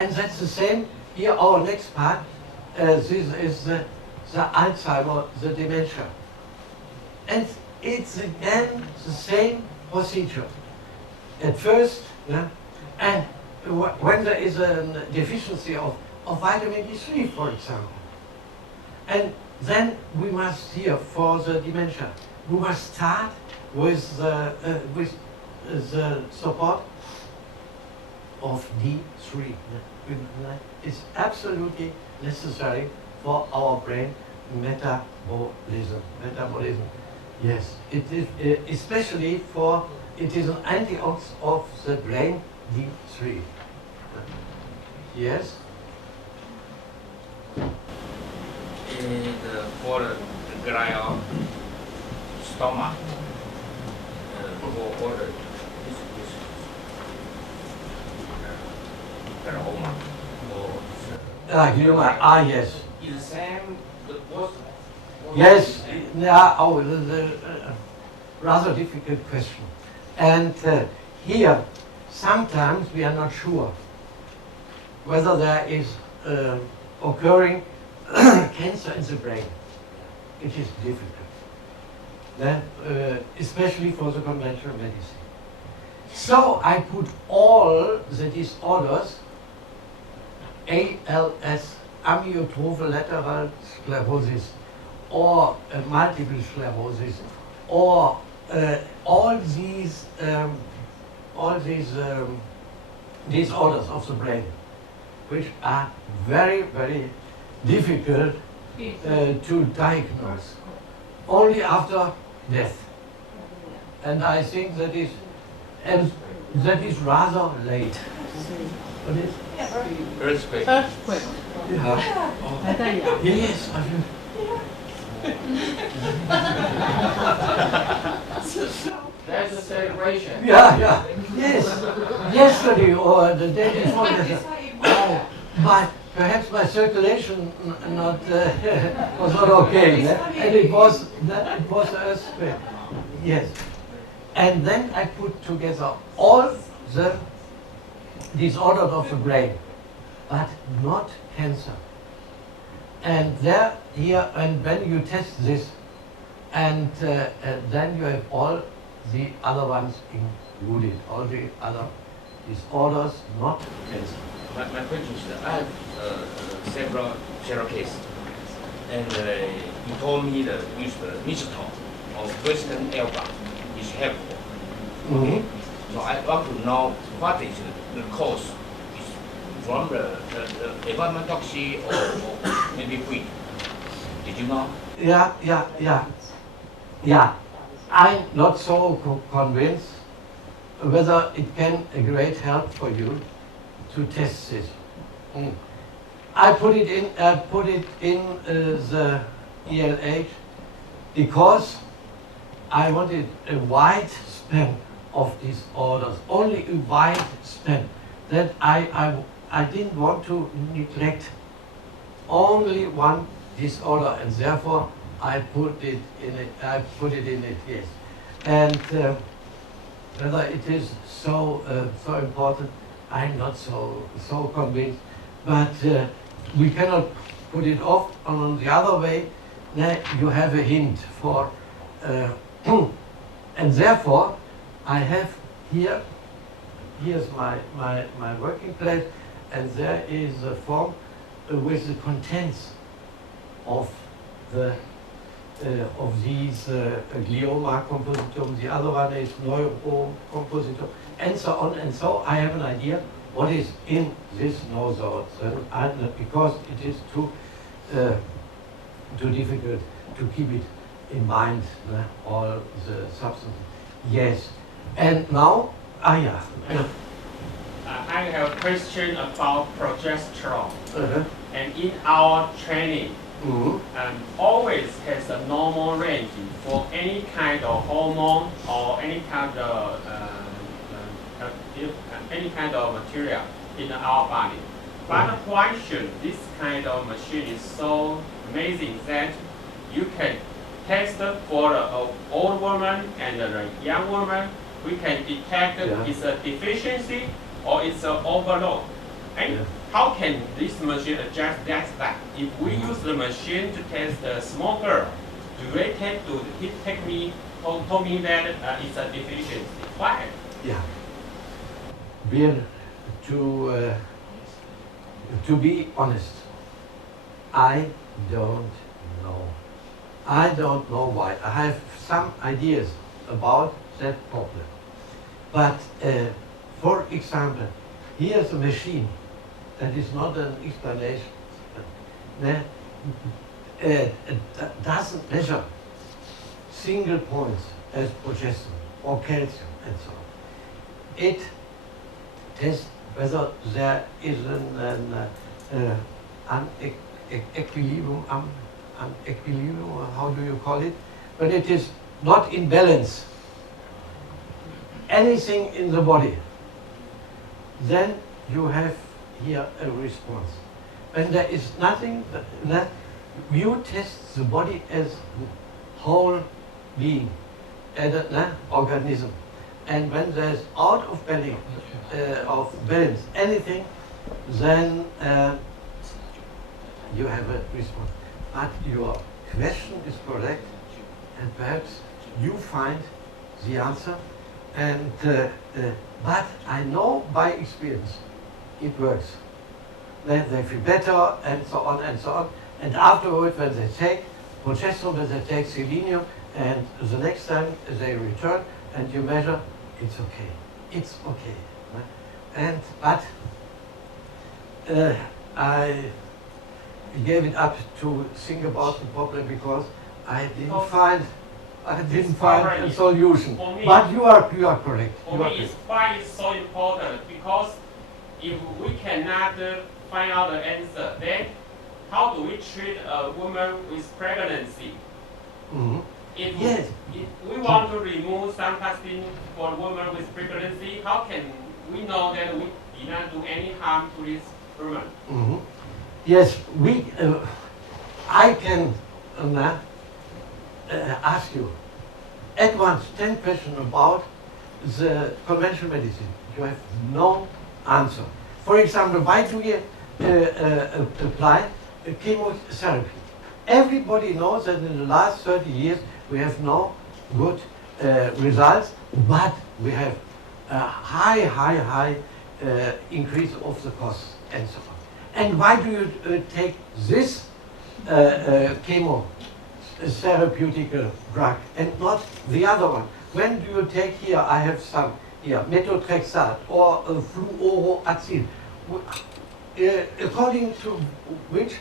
And that's the same here. Our next part, this is the Alzheimer, the dementia. And it's again the same procedure. At first, and when there is a deficiency of vitamin D3, for example, and then we must here for the dementia, we must start with the support of D3. It's absolutely necessary for our brain metabolism. Yes, it is especially for it is an antioxidant of the brain D3. Yes. For the glioblastoma, for the glaucoma, Glioma. Yes. Is the same. Yes. Yeah. Oh, the rather difficult question. And here, sometimes we are not sure whether there is occurring cancer in the brain. It is difficult, especially for the conventional medicine. So I put all the disorders, ALS, amyotrophic lateral sclerosis, or multiple sclerosis, or all these disorders of the brain, which are very, very difficult to diagnose, only after death. And I think that is rather late. What is? Earthquake. Yeah. Yes. That's a celebration. Yeah. Yes. Yesterday or the day before yesterday. Oh, but perhaps my circulation was not okay, and it was an earthquake. Yes. And then I put together all the disorders of the brain, but not cancer. And and when you test this, and then you have all the other ones included, all the other disorders, not cancer. My question is, I have several cases, and you told me that use the mixture of Western alpha is helpful. Mm-hmm. So I want to know what is the cause is from the environment toxic or maybe weed. Did you know? Yeah. I'm not so convinced whether it can a great help for you to test this. I put it in the ELH because I wanted a wide span of disorders, only a wide span. That I didn't want to neglect only one disorder, and therefore I put it in it. Yes, and whether it is so important, I'm not so convinced. But we cannot put it off. On the other way, you have a hint for, and therefore I have here. Here's my working plate, and there is a form with the contents of these glioma compositum. The other one is neurocompositum, and so on. And so I have an idea what is in this nozzle, because it is too difficult to keep it in mind, all the substances. Yes, and now. I have a question about progesterone. And in our training, always has a normal range for any kind of hormone or any kind of material in our body. But why should this kind of machine is so amazing that you can test for an old woman and a young woman? We can detect it's a deficiency or it's an overload. And how can this machine adjust that? If we use the machine to test the smoker, do they told me that it's a deficiency? Why? Yeah. Well, to be honest, I don't know. I don't know why. I have some ideas about that problem. But for example, here's a machine that is not an explanation. Doesn't measure single points as progesterone or calcium and so on. It tests whether there is an equilibrium, how do you call it? But it is not in balance. Anything in the body, then you have here a response. When there is nothing, you test the body as whole being, as an organism. And when there is out of balance anything, then you have a response. But your question is correct, and perhaps you find the answer. And but I know by experience it works. Then they feel better, and so on and so on. And afterwards, when they take progesterone, when they take selenium, and the next time they return, and you measure, it's okay. It's okay. And but I gave it up to think about the problem because I didn't find a solution. Me, but you are correct. For me, why it's so important? Because if we cannot find out the answer, then how do we treat a woman with pregnancy? Mm-hmm. If Yes. we want to remove some testing for a woman with pregnancy, how can we know that we did not do any harm to this woman? Mm-hmm. Yes, I can ask you at once 10 questions about the conventional medicine. You have no answer. For example, why do you apply chemotherapy? Everybody knows that in the last 30 years we have no good results, but we have a high increase of the costs and so on. And why do you take this chemotherapeutic drug and not the other one? When do you take here, I have some here, methotrexate or fluorouracil, according to which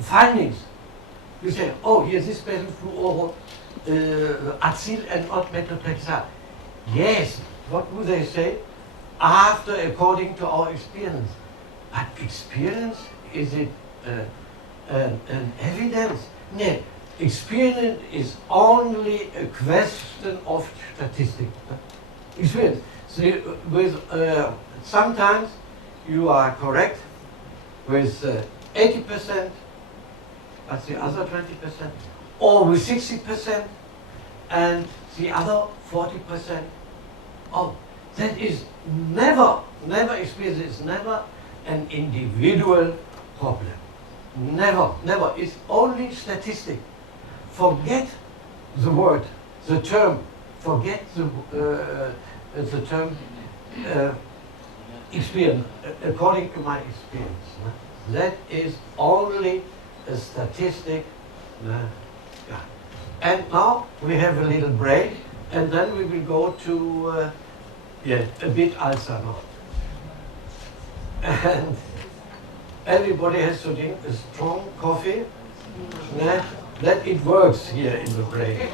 findings you say, oh, here's this patient fluorouracil and not methotrexate. Yes, what do they say? After, according to our experience. But experience, is it an evidence? No, experience is only a question of statistics. Experience. So sometimes you are correct with 80%, but the other 20%, or with 60%, and the other 40%. Oh, that is never experience. It's never an individual problem. Never. It's only statistic. Forget the word, the term. Forget the term experience. According to my experience, that is only a statistic. Yeah. And now we have a little break, and then we will go to a bit Alzheimer. And everybody has to drink a strong coffee. That it works here in the break.